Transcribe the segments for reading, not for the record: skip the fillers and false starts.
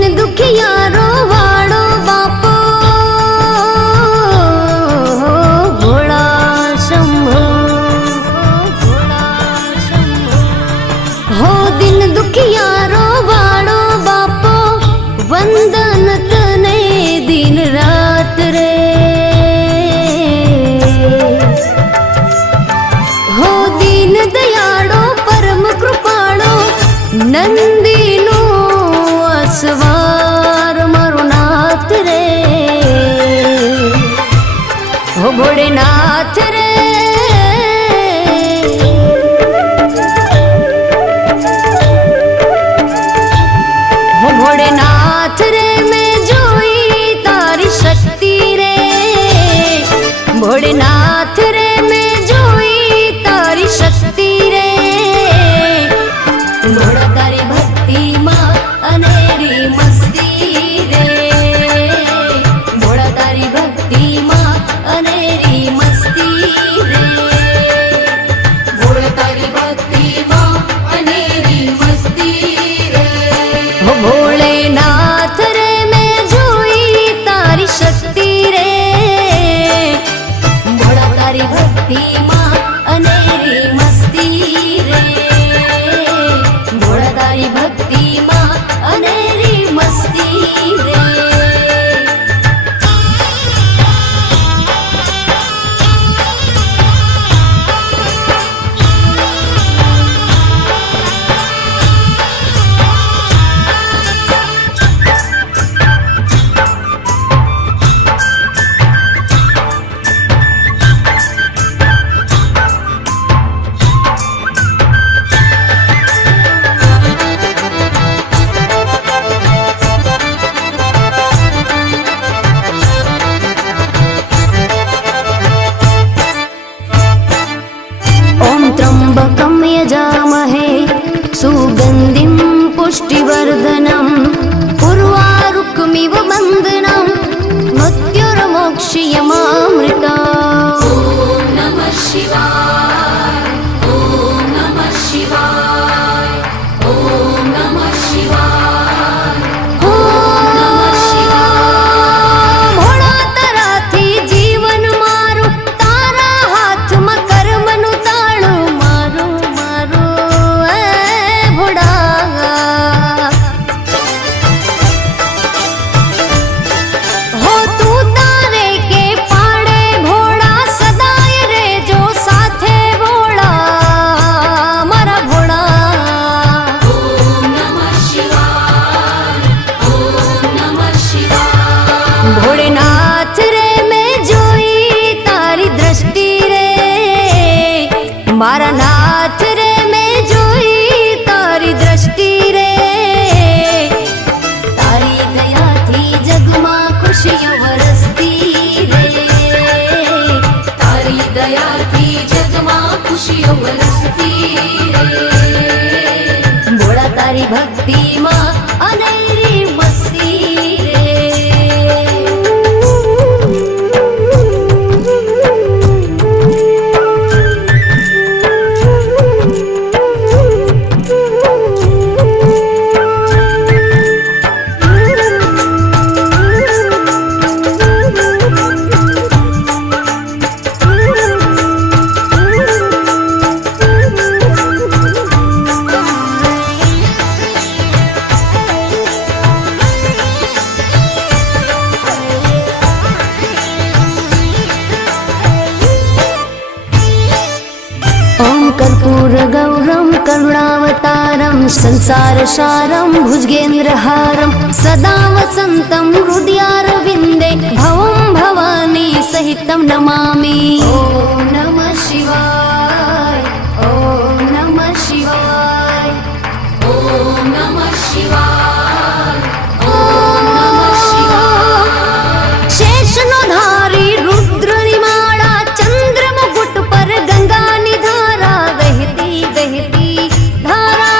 दिन दुखियारो वाड़ो बापो भोला शंभो, हो दिन दुखियारो वाड़ो बापो वंदन तने दिन रात रे, हो दीन दयाड़ो परम कृपाड़ो नंदीनो असवार मारो नाथ रे, हो भोलेनाथ रे, हो भोलेनाथ रे मैं जोई तारी शक्ति रे, भोलेनाथ रे मैं जोई तारी शक्ति रे, भोला तारी भक्ति मां अनेरी मस्ती रे, भोला तारी भक्ति मां अनेरी मस्ती रे, भोला तारी भक्ति मां अनेरी मस्ती रे, हो भोलेनाथ रे मैं जोई तारी शक्ति रे, भोला तारी भक्ति मां अनेरी मस्ती रे, भोला तारी भक्ति मां अनेरी मस्ती रे। त्र्यंबकं यजामहे सुगंधिं पुष्टिवर्धनं उर्वारुकमिव बन्धनं मृत्युर्मोक्षयमामृतम्। ॐ नमः शिवाय, ॐ नमः शिवाय, ॐ नमः शिवाय, ॐ नमः शिवाय। भोळा तराथी जीवन मारू तारा हाथમાં કર્મનું તાળું મારું મારું એ ભોળા, हो तू तारे के पाड़े भोळा सदाय रे जो साथे भोळा मारा भोळा। ओम नमः शिवाय, ओम नमः शिवाय। भोलेनाथ रे मैं जोई तारी दृष्टि रे, मारा नाथ रे मैं जोई तारी दृष्टि रे, तारी दयाथी जगमा खुशियों वरसती रे, तारी दयाथी जगमा खुशियों वरसती रे, भोला तारी भक्ति मां अनेरी मस्ती रे। कर्पूरगौरं करुणावतारं संसारसारं भुजगेन्द्रहारं सदा वसन्तं हृदयारविन्दे भवं भवानी सहितं नमामि। ॐ नमः शिवाय, ॐ नमः शिवाय, ॐ नमः शिवाय, ॐ नमः शिवाय। शेषनो धारी रुद्र निमाड़ा चंद्र मुकुट पर गंगा निधारा बहती बहती धारा।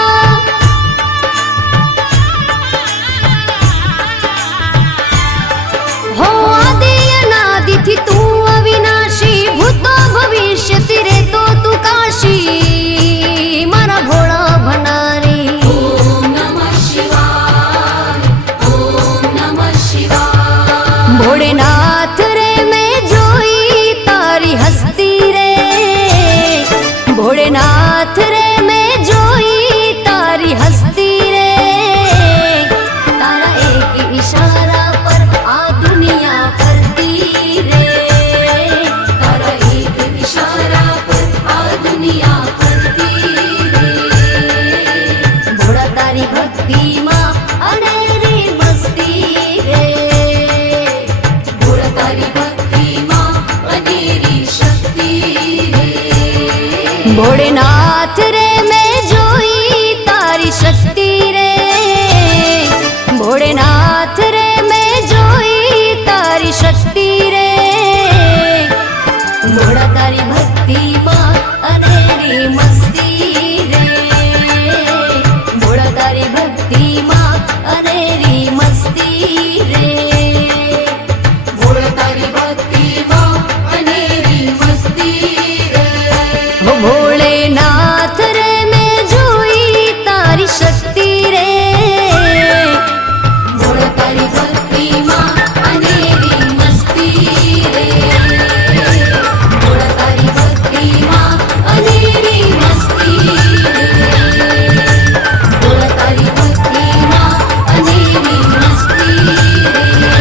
इशारा पर आ दुनिया फरती रे, तारा एक इशारा पर आ दुनिया फरती रे। भोळा तारी भक्ति मां अनेरी मस्ती रे, भोळा तारी भक्ति मां अनेरी शक्ति रे। भोलेनाथ रे मैं जोई तारी शक्ति रे, भोलेनाथ रे मैं जोई तारी शक्ति रे। भोळा तारी भक्ति मां अनेरी मस्ती रे, भोळा तारी भक्ति मां अनेरी मस्ती रे। भोळा तारी भक्ति मां अनेरी मस्ती रे। हो भोलेनाथ रे मैं जोई तारी शक्ति रे, भोळा तारी भक्ति मां अनेरी मस्ती रे, भोळा तारी भक्ति मां अनेरी मस्ती रे, भोळा तारी भक्ति मां अनेरी मस्ती रे,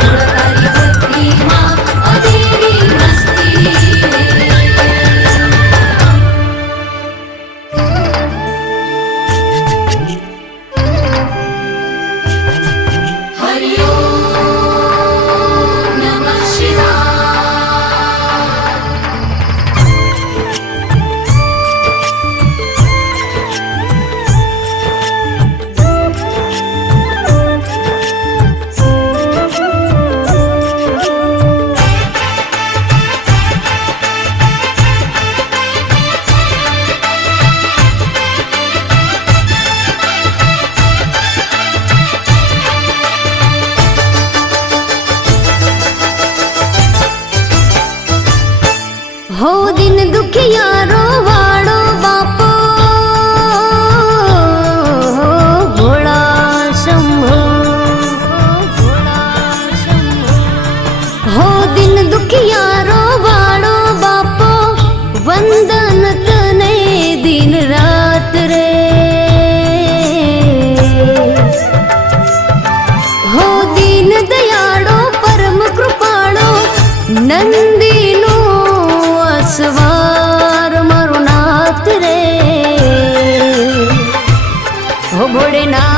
भोळा तारी भक्ति मां अनेरी मस्ती रे। हरि ओम नमः शिवाय। हो दिन दुखियारो वाळो बापो, भोळा शंभो, भोळा शंभो। हो दिन दुखियारो वाळो बापो, वंदन तने दिन रात रे। हो दीन दयाळो परम कृपाळो, नंदीनो असवार मारो नाथ रे। हो भोलेनाथ